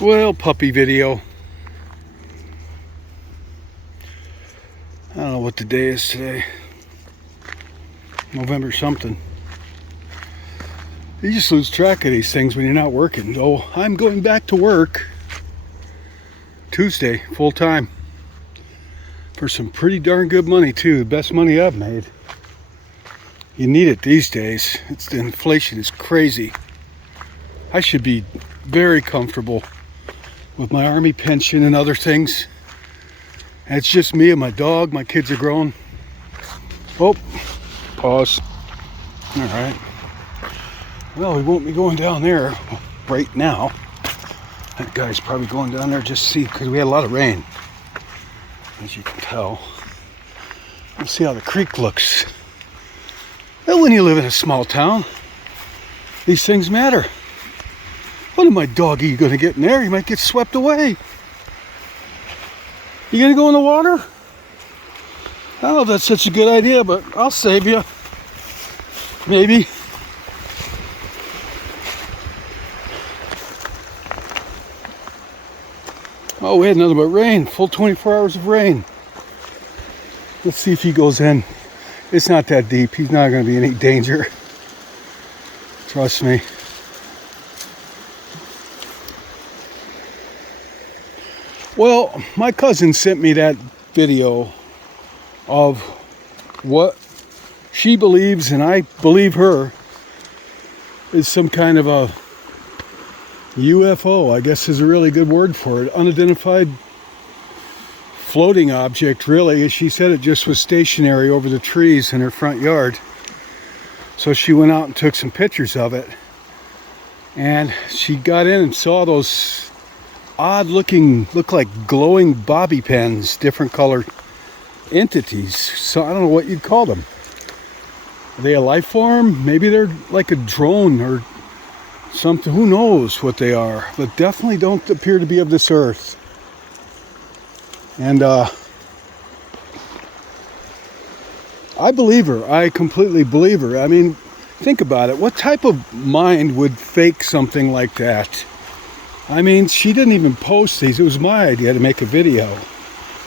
Well, puppy video. I don't know what the day is today. November something. You just lose track of these things when you're not working. Oh, I'm going back to work Tuesday, full time. For some pretty darn good money too. Best money I've made. You need it these days. The inflation is crazy. I should be very comfortable with my army pension and other things. And it's just me and my dog. My kids are grown. Oh, pause. All right. Well, we won't be going down there right now. That guy's probably going down there just to see, because we had a lot of rain, as you can tell. Let's see how the creek looks. Well, when you live in a small town, these things matter. What am my doggy going to get in there? He might get swept away. You going to go in the water? I don't know if that's such a good idea, but I'll save you. Maybe. Oh, we had nothing but rain. Full 24 hours of rain. Let's see if he goes in. It's not that deep. He's not going to be in any danger. Trust me. Well, my cousin sent me that video of what she believes, and I believe her, is some kind of a UFO, I guess is a really good word for it. Unidentified floating object, really. She said it just was stationary over the trees in her front yard. So she went out and took some pictures of it. And she got in and saw those odd looking, look like glowing bobby pins, different colored entities. So I don't know what you'd call them. Are they a life form? Maybe they're like a drone or something. Who knows what they are, but definitely don't appear to be of this earth. And I believe her. I completely believe her. I mean, think about it. What type of mind would fake something like that? I mean, she didn't even post these. It was my idea to make a video.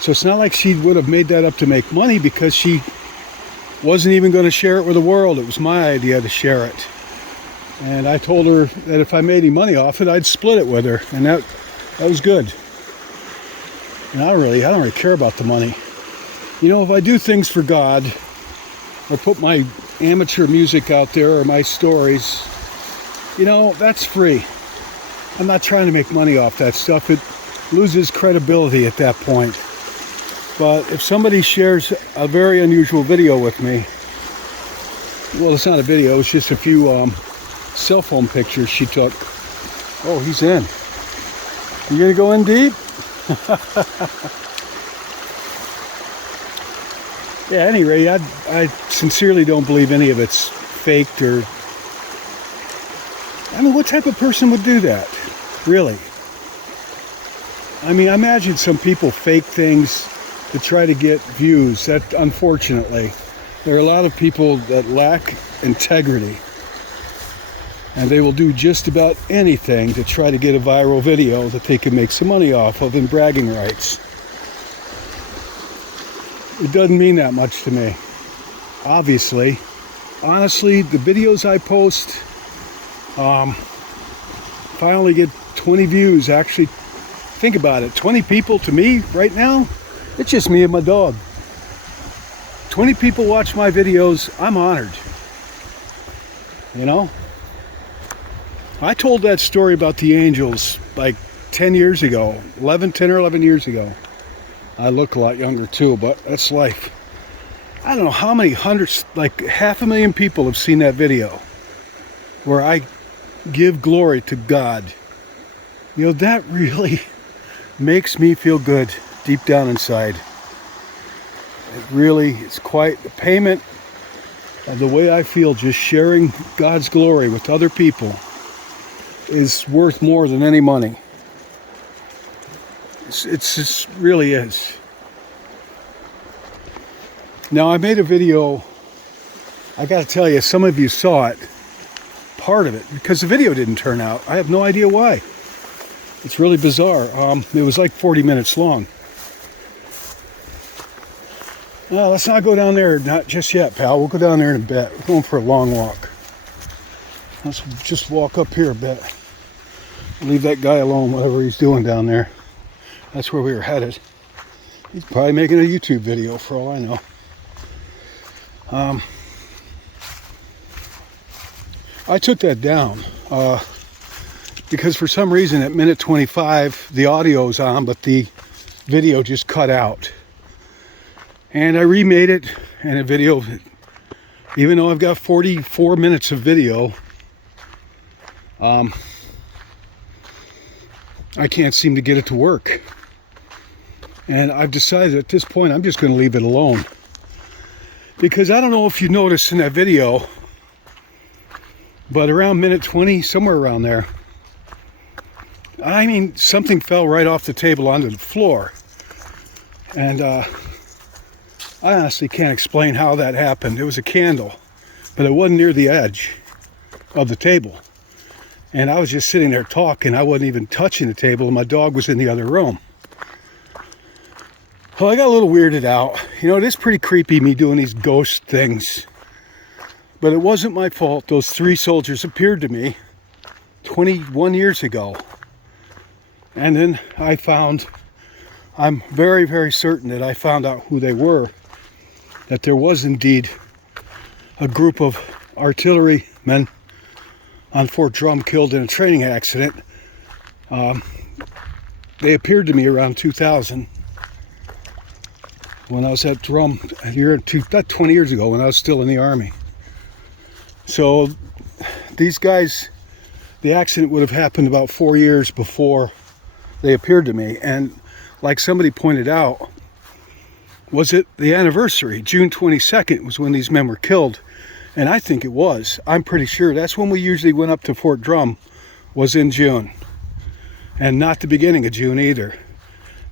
So it's not like she would have made that up to make money, because she wasn't even going to share it with the world. It was my idea to share it. And I told her that if I made any money off it, I'd split it with her. And that was good. And I don't really care about the money. You know, if I do things for God, or put my amateur music out there, or my stories, you know, that's free. I'm not trying to make money off that stuff. It loses credibility at that point. But if somebody shares a very unusual video with me, well, it's not a video, it's just a few cell phone pictures she took. Oh, he's in. You gonna go in deep? Yeah, at any rate, I sincerely don't believe any of it's faked or... I mean, what type of person would do that? Really? I mean, I imagine some people fake things to try to get views. That, unfortunately, there are a lot of people that lack integrity. And they will do just about anything to try to get a viral video that they can make some money off of in bragging rights. It doesn't mean that much to me, obviously. Honestly, the videos I post, if I only get 20 views, actually, think about it. 20 people to me right now, it's just me and my dog. 20 people watch my videos, I'm honored. You know? I told that story about the angels like 10 years ago, 10 or 11 years ago. I look a lot younger too, but that's life. I don't know how many hundreds, like 500,000 people have seen that video where I give glory to God. You know, that really makes me feel good deep down inside. It really is quite a payment of the way I feel. Just sharing God's glory with other people is worth more than any money. It's just really is. Now, I made a video. I got to tell you, some of you saw it, part of it, because the video didn't turn out. I have no idea why. It's really bizarre. It was like 40 minutes long. No, let's not go down there, not just yet, pal. We'll go down there in a bit. We're going for a long walk. Let's just walk up here a bit. Leave that guy alone, whatever he's doing down there. That's where we were headed. He's probably making a YouTube video for all I know. I took that down because for some reason at minute 25 the audio's on, but the video just cut out. And I remade it, and a video, even though I've got 44 minutes of video, I can't seem to get it to work. And I've decided at this point I'm just going to leave it alone. Because I don't know if you noticed in that video, but around minute 20, somewhere around there, I mean, something fell right off the table onto the floor. And I honestly can't explain how that happened. It was a candle, but it wasn't near the edge of the table. And I was just sitting there talking. I wasn't even touching the table, and my dog was in the other room. Well, I got a little weirded out. You know, it is pretty creepy, me doing these ghost things. But it wasn't my fault. Those 3 soldiers appeared to me 21 years ago. And then I'm very, very certain that I found out who they were. That there was indeed a group of artillerymen on Fort Drum killed in a training accident. They appeared to me around 2000 when I was at Drum, about 20 years ago when I was still in the Army. So these guys, the accident would have happened about 4 years before they appeared to me. And like somebody pointed out, was it the anniversary? June 22nd was when these men were killed. And I think it was. I'm pretty sure that's when we usually went up to Fort Drum, was in June. And not the beginning of June either.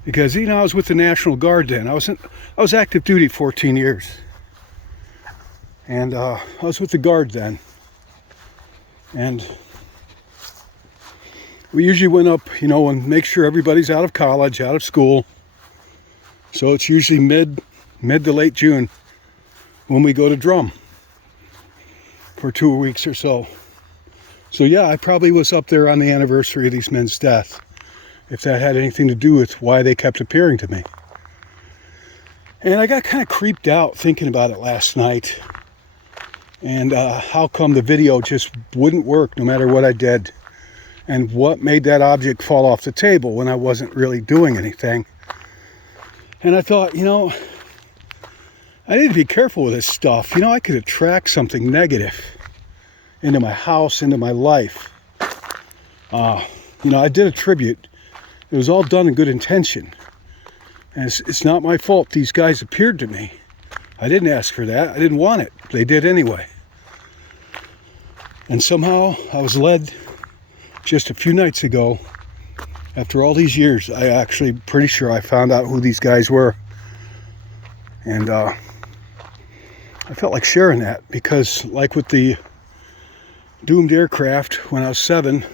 Because, you know, I was with the National Guard then. I was active duty 14 years. And I was with the Guard then. And we usually went up, you know, and make sure everybody's out of college, out of school. So it's usually mid to late June when we go to Drum for 2 weeks or so. So yeah, I probably was up there on the anniversary of these men's death, if that had anything to do with why they kept appearing to me. And I got kind of creeped out thinking about it last night, and how come the video just wouldn't work no matter what I did, and what made that object fall off the table when I wasn't really doing anything. And I thought, you know, I need to be careful with this stuff. You know, I could attract something negative into my house, into my life. You know, I did a tribute. It was all done in good intention. And it's not my fault these guys appeared to me. I didn't ask for that. I didn't want it. They did anyway. And somehow I was led just a few nights ago. After all these years, I actually pretty sure I found out who these guys were. And I felt like sharing that because, like with the doomed aircraft when I was 7,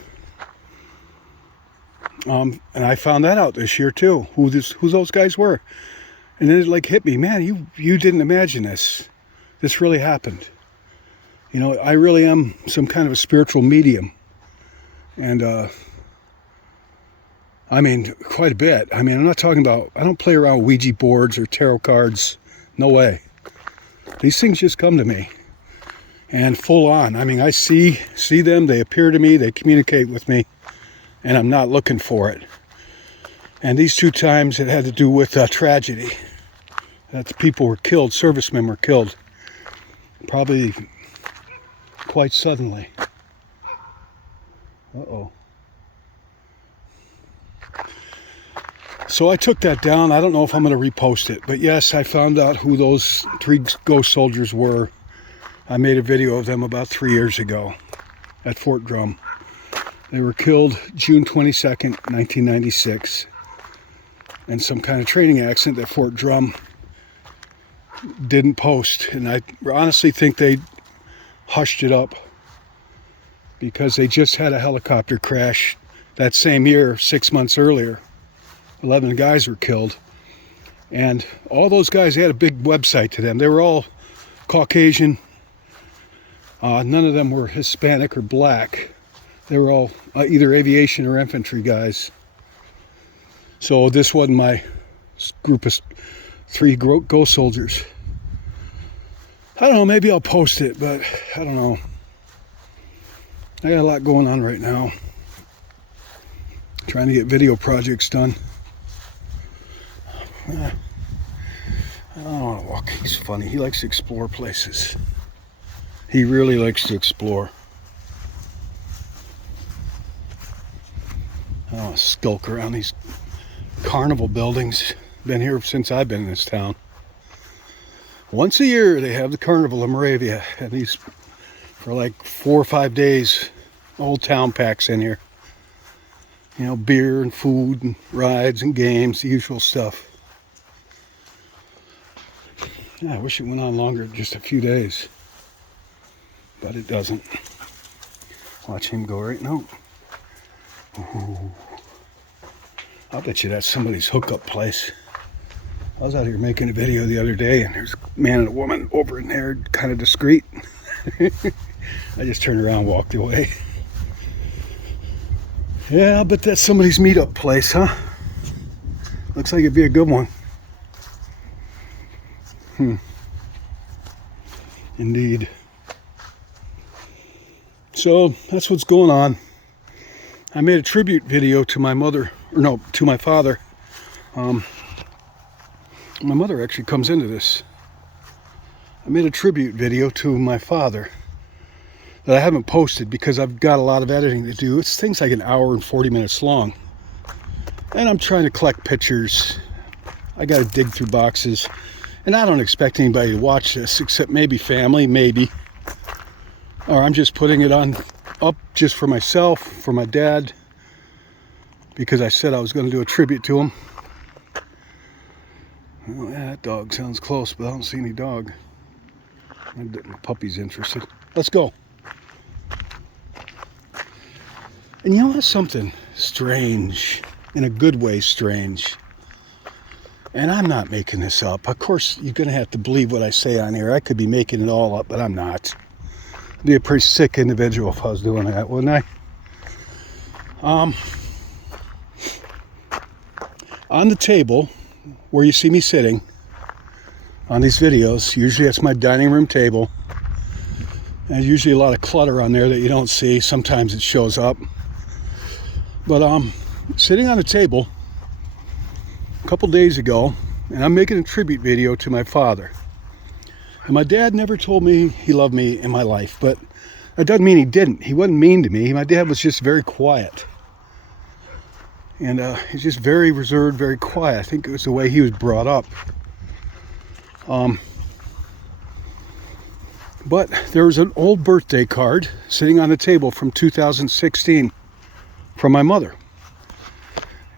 and I found that out this year too, who those guys were. And then it like hit me, man, you didn't imagine this. This really happened. You know, I really am some kind of a spiritual medium. And I mean, quite a bit. I mean, I'm not talking about, I don't play around with Ouija boards or tarot cards. No way. These things just come to me. And full on. I mean, I see them, they appear to me, they communicate with me, and I'm not looking for it. And these 2 times it had to do with tragedy. That the people were killed, servicemen were killed. Probably quite suddenly. Uh-oh. So I took that down. I don't know if I'm going to repost it. But yes, I found out who those 3 ghost soldiers were. I made a video of them about 3 years ago at Fort Drum. They were killed June 22nd, 1996. In some kind of training accident that Fort Drum didn't post. And I honestly think they hushed it up because they just had a helicopter crash that same year, 6 months earlier, 11 guys were killed. And all those guys had a big website to them. They were all Caucasian. None of them were Hispanic or black. They were all either aviation or infantry guys. So this wasn't my group of 3 ghost soldiers. I don't know, maybe I'll post it, but I don't know. I got a lot going on right now. Trying to get video projects done. I don't want to walk. He's funny. He likes to explore places. He really likes to explore. I don't want to skulk around these carnival buildings. Been here since I've been in this town. Once a year they have the Carnival of Moravia, and these for like 4 or 5 days. The whole town packs in here. You know, beer and food and rides and games, the usual stuff. Yeah, I wish it went on longer, just a few days. But it doesn't. Watch him go right now. Ooh. I'll bet you that's somebody's hookup place. I was out here making a video the other day, and there's a man and a woman over in there, kind of discreet. I just turned around and walked away. Yeah, I bet that's somebody's meetup place, huh? Looks like it'd be a good one. Indeed. So that's what's going on. I made a tribute video to my mother, or no, to my father. My mother actually comes into this. I made a tribute video to my father that I haven't posted because I've got a lot of editing to do. It's things like an hour and 40 minutes long. And I'm trying to collect pictures. I got to dig through boxes. And I don't expect anybody to watch this except maybe family, maybe. Or I'm just putting it up just for myself, for my dad, because I said I was going to do a tribute to him. Well, yeah, that dog sounds close, but I don't see any dog. My puppy's interested. Let's go. And you know what's something strange, in a good way strange, and I'm not making this up. Of course, you're going to have to believe what I say on here. I could be making it all up, but I'm not. I'd be a pretty sick individual if I was doing that, wouldn't I? On the table where you see me sitting on these videos, usually that's my dining room table. There's usually a lot of clutter on there that you don't see. Sometimes it shows up. But sitting on the table a couple days ago, and I'm making a tribute video to my father. And my dad never told me he loved me in my life, but that doesn't mean he didn't. He wasn't mean to me. My dad was just very quiet. And he's just very reserved, very quiet. I think it was the way he was brought up. But there was an old birthday card sitting on the table from 2016 from my mother.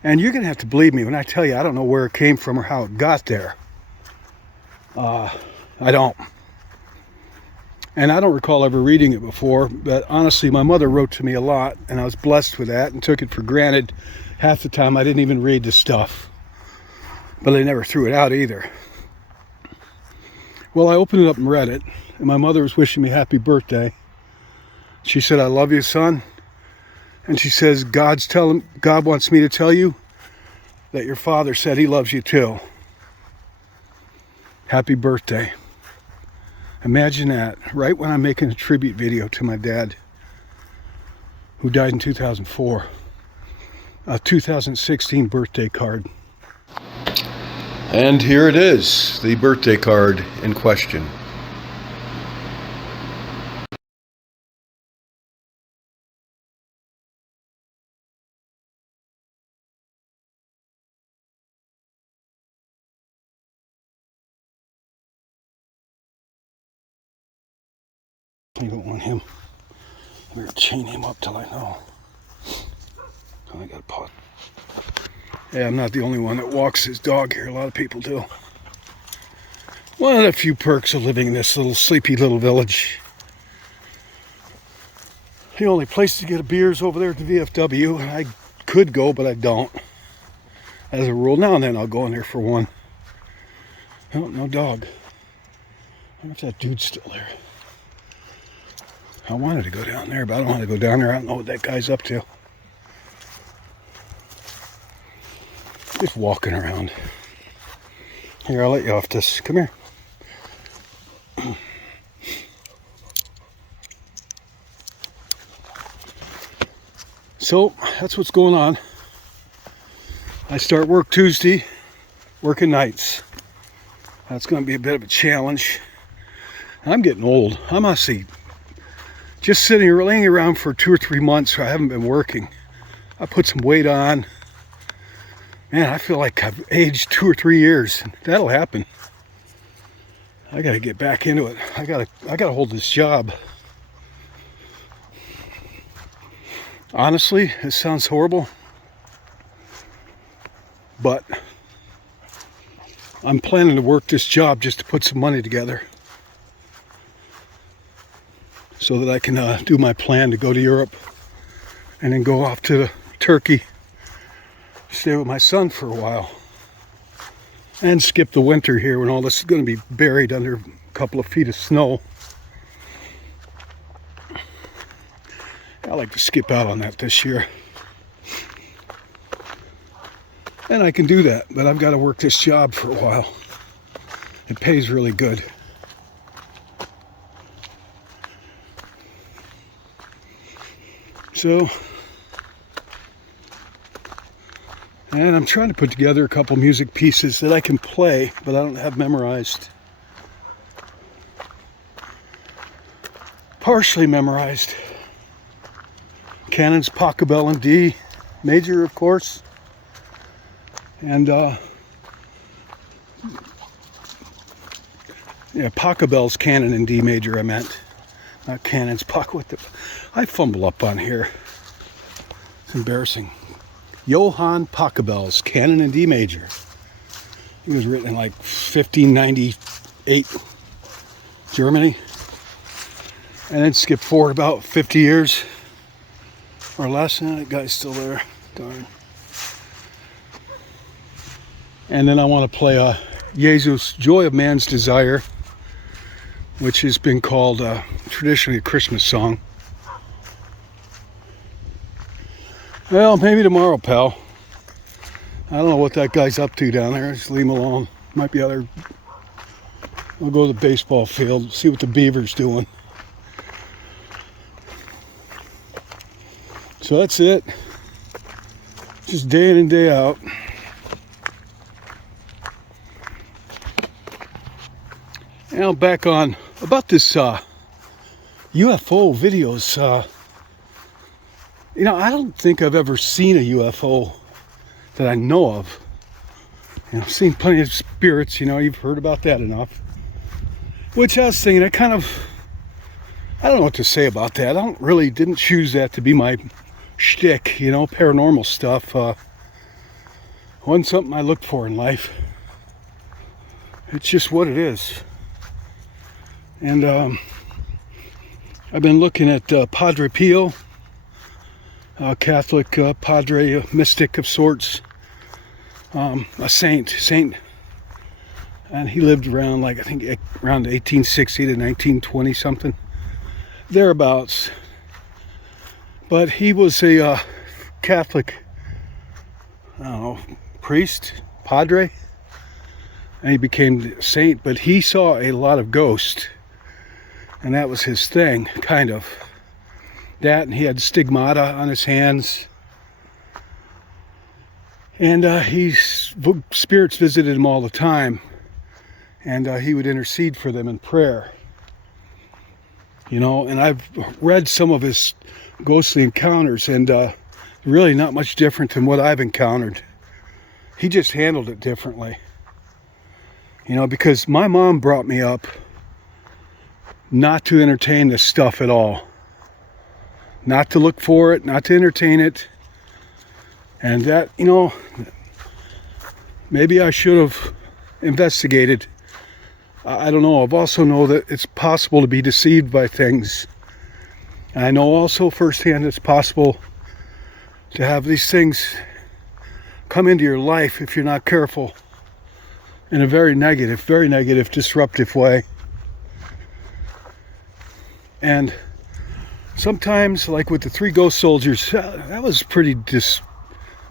And you're going to have to believe me when I tell you I don't know where it came from or how it got there. I don't. And I don't recall ever reading it before, but honestly, my mother wrote to me a lot, and I was blessed with that and took it for granted. Half the time I didn't even read the stuff, but I never threw it out either. Well, I opened it up and read it, and my mother was wishing me happy birthday. She said, "I love you, son." And she says, God wants me to tell you that your father said he loves you too. Happy birthday. Imagine that, right when I'm making a tribute video to my dad, who died in 2004. A 2016 birthday card. And here it is, the birthday card in question. I don't want him. I better chain him up till I know. I got a pot. Yeah, I'm not the only one that walks his dog here. A lot of people do. One of the few perks of living in this little sleepy little village. The only place to get a beer is over there at the VFW, and I could go, but I don't. As a rule, now and then I'll go in there for one. Oh, no dog. I wonder if that dude's still there. I wanted to go down there, but I don't want to go down there. I don't know what that guy's up to. Just walking around. Here, I'll let you off this. Come here. So, that's what's going on. I start work Tuesday, working nights. That's going to be a bit of a challenge. I'm getting old. I'm honestly just sitting here laying around for 2 or 3 months where I haven't been working. I put some weight on. Man, I feel like I've aged 2 or 3 years. That'll happen. I got to get back into it. I got to hold this job. Honestly, it sounds horrible, but I'm planning to work this job just to put some money together so that I can do my plan to go to Europe and then go off to Turkey, stay with my son for a while, and skip the winter here when all this is going to be buried under a couple of feet of snow. I like to skip out on that this year. And I can do that, but I've got to work this job for a while. It pays really good. So, and I'm trying to put together a couple music pieces that I can play, but I don't have memorized. Partially memorized. Cannon's Pachelbel in D major, of course. And Pachelbel's Canon in D major, I meant. Not Cannon's I fumble up on here. It's embarrassing. Johann Pachelbel's Canon in D major. He was written in like 1598, Germany. And then skip forward about 50 years or less. That guy's still there. Darn. And then I want to play Jesus, Joy of Man's Desire, which has been called traditionally a Christmas song. Well, maybe tomorrow, pal. I don't know what that guy's up to down there. Just leave him alone. Might be other. I'll go to the baseball field, see what the Beaver's doing. So that's it. Just day in and day out. Now back on about this UFO videos. I don't think I've ever seen a UFO that I know of. I've seen plenty of spirits. You've heard about that enough. Which I was thinking, I don't know what to say about that. Didn't choose that to be my shtick. Paranormal stuff wasn't something I looked for in life. It's just what it is. And I've been looking at Padre Pio, Catholic padre, mystic of sorts, a saint, and he lived around around 1860 to 1920 something, thereabouts. But he was a Catholic, priest, padre, and he became a saint. But he saw a lot of ghosts. And that was his thing, kind of. That, and he had stigmata on his hands. And spirits visited him all the time. And he would intercede for them in prayer. And I've read some of his ghostly encounters, and really not much different than what I've encountered. He just handled it differently. Because my mom brought me up not to entertain this stuff at all. Not to look for it, not to entertain it. And that, maybe I should have investigated. I don't know. I've also know that it's possible to be deceived by things. And I know also firsthand it's possible to have these things come into your life if you're not careful in a very negative, disruptive way. And sometimes, like with the 3 ghost soldiers, that was pretty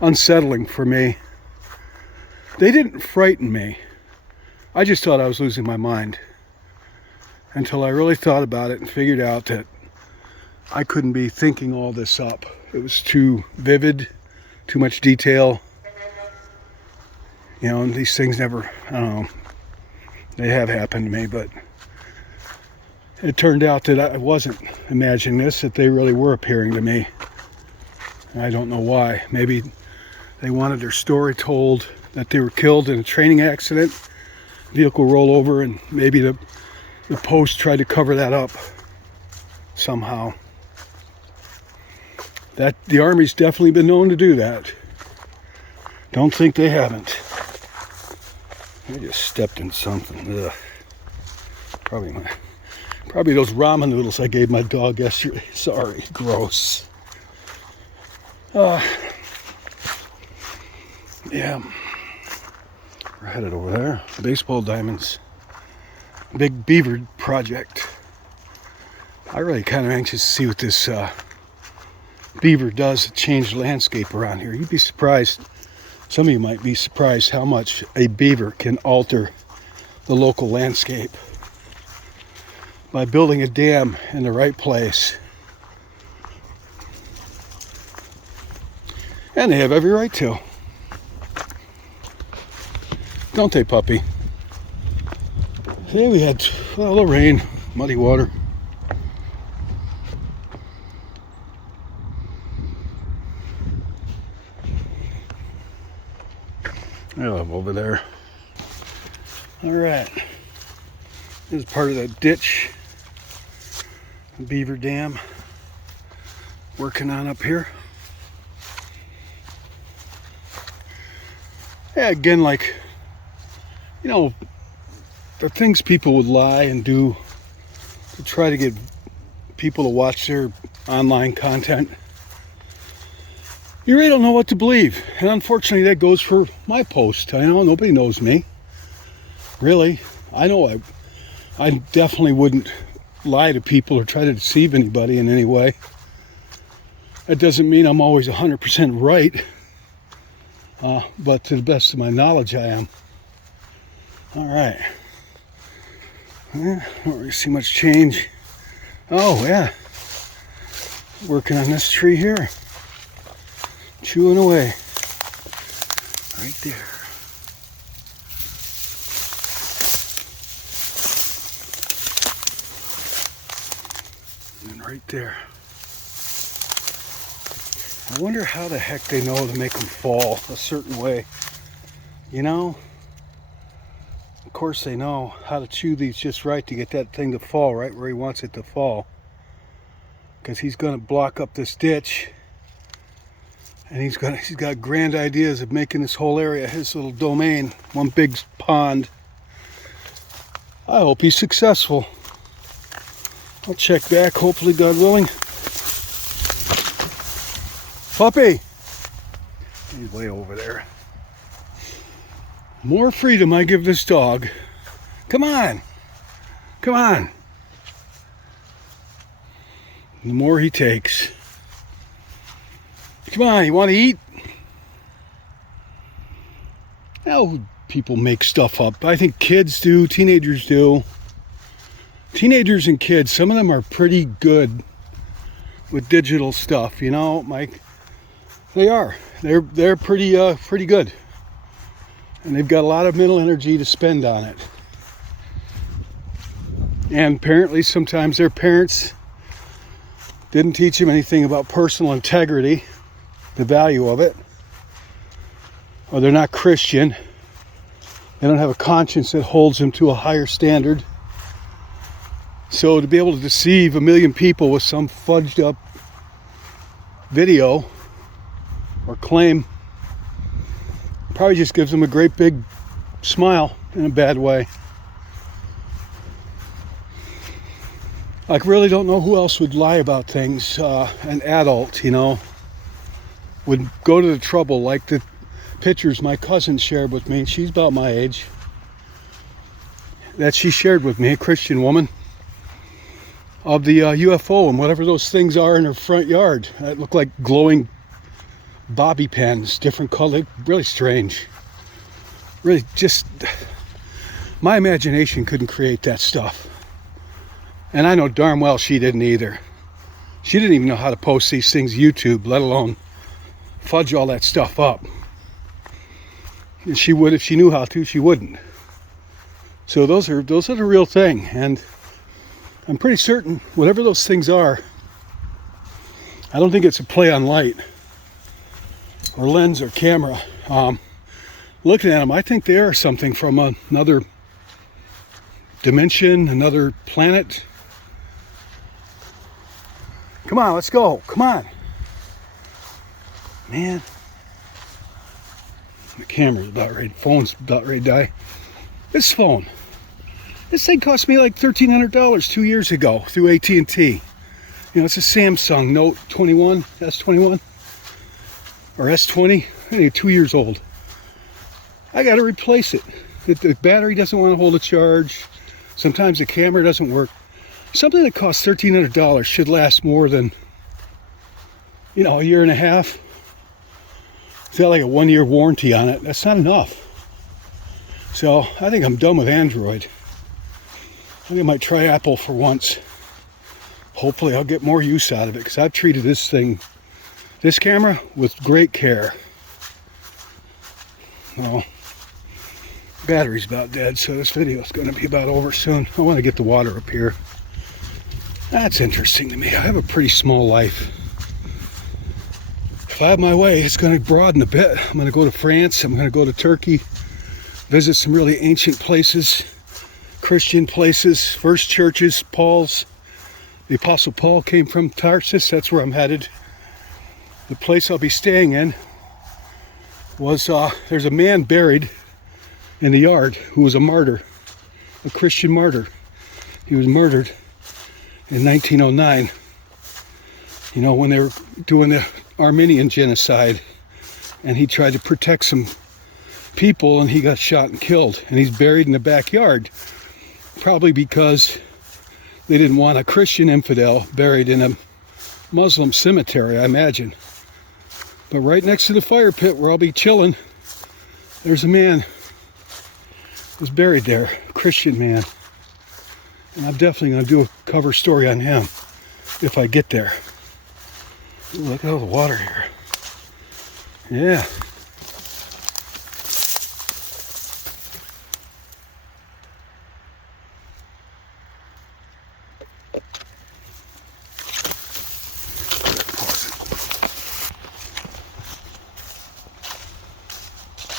unsettling for me. They didn't frighten me. I just thought I was losing my mind until I really thought about it and figured out that I couldn't be thinking all this up. It was too vivid, too much detail. You know, and these things never, I don't know, they have happened to me, but it turned out that I wasn't imagining this, that they really were appearing to me. I don't know why. Maybe they wanted their story told, that they were killed in a training accident, vehicle rollover, and maybe the Post tried to cover that up somehow. That the Army's definitely been known to do that. Don't think they haven't. I just stepped in something. Ugh. Probably those ramen noodles I gave my dog yesterday. Sorry, gross. Yeah, we're headed over there. Baseball diamonds. Big beaver project. I really kind of anxious to see what this beaver does to change the landscape around here. You'd be surprised. Some of you might be surprised how much a beaver can alter the local landscape by building a dam in the right place. And they have every right to. Don't they, puppy? Today we had, well, the rain, muddy water. I love over there. All right. This is part of the ditch, the beaver dam, working on up here. Yeah, again, like, you know, the things people would lie and do to try to get people to watch their online content. You really don't know what to believe. And unfortunately, that goes for my post. I know nobody knows me. Really. I know I definitely wouldn't lie to people or try to deceive anybody in any way. That doesn't mean I'm always 100% right. But to the best of my knowledge, I am. All right. Don't really see much change. Oh, yeah. Working on this tree here. Chewing away. Right there. And right there. I wonder how the heck they know to make them fall a certain way. You know? Of course they know how to chew these just right to get that thing to fall right where he wants it to fall. Because he's going to block up this ditch. And he's got grand ideas of making this whole area his little domain, one big pond. I hope he's successful. I'll check back, hopefully, God willing. Puppy! He's way over there. More freedom I give this dog. Come on! Come on! The more he takes. Come on, you want to eat? Well, people make stuff up. I think kids do, teenagers do. Teenagers and kids, some of them are pretty good with digital stuff, you know, Mike. They are. They're pretty good. And they've got a lot of mental energy to spend on it. And apparently sometimes their parents didn't teach them anything about personal integrity, the value of it. Or they're not Christian. They don't have a conscience that holds them to a higher standard. So to be able to deceive a million people with some fudged up video or claim probably just gives them a great big smile in a bad way. I really don't know who else would lie about things. An adult, you know. would go to the trouble, like the pictures my cousin shared with me, she's about my age, that she shared with me, a Christian woman, of the UFO and whatever those things are in her front yard. It looked like glowing bobby pins, different color, really strange. Really just, my imagination couldn't create that stuff. And I know darn well she didn't either. She didn't even know how to post these things YouTube, let alone fudge all that stuff up. And she would, if she knew how to, she wouldn't. So those are the real thing. And I'm pretty certain whatever those things are, I don't think it's a play on light or lens or camera. Looking at them, I think they are something from another dimension, another planet. Come on, let's go. Come on. Man. The camera's about ready. Phone's about ready to die. This phone. This thing cost me like $1,300 2 years ago through AT&T. You know, it's a Samsung Note 21, S21, or S20. I think 2 years old. I got to replace it. The battery doesn't want to hold a charge. Sometimes the camera doesn't work. Something that costs $1,300 should last more than, you know, a year and a half. It's got like a 1 year warranty on it. That's not enough. So I think I'm done with Android. I think I might try Apple for once. Hopefully I'll get more use out of it, because I've treated this camera with great care. Well, battery's about dead, so this video is going to be about over soon. I want to get the water up here. That's interesting to me. I have a pretty small life. If I have my way, it's going to broaden a bit. I'm going to go to France. I'm going to go to Turkey. Visit some really ancient places. Christian places. First churches. Paul's. The Apostle Paul came from Tarsus. That's where I'm headed. The place I'll be staying in was, there's a man buried in the yard who was a martyr. A Christian martyr. He was murdered in 1909, you know, when they were doing the Armenian genocide, and he tried to protect some people and he got shot and killed, and he's buried in the backyard, probably because they didn't want a Christian infidel buried in a Muslim cemetery, I imagine. But right next to the fire pit where I'll be chilling, there's a man who's buried there, a Christian man. And I'm definitely going to do a cover story on him if I get there. Ooh, look at all the water here. Yeah.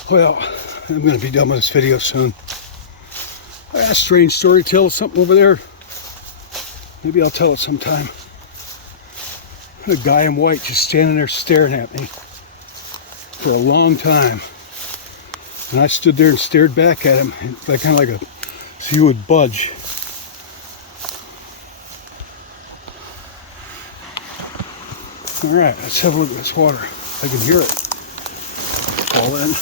Well, I'm going to be done with this video soon. I got a strange story to tell, something over there. Maybe I'll tell it sometime. A guy in white just standing there staring at me for a long time. And I stood there and stared back at him, like kind of like so he would budge. All right, let's have a look at this water. I can hear it fall in.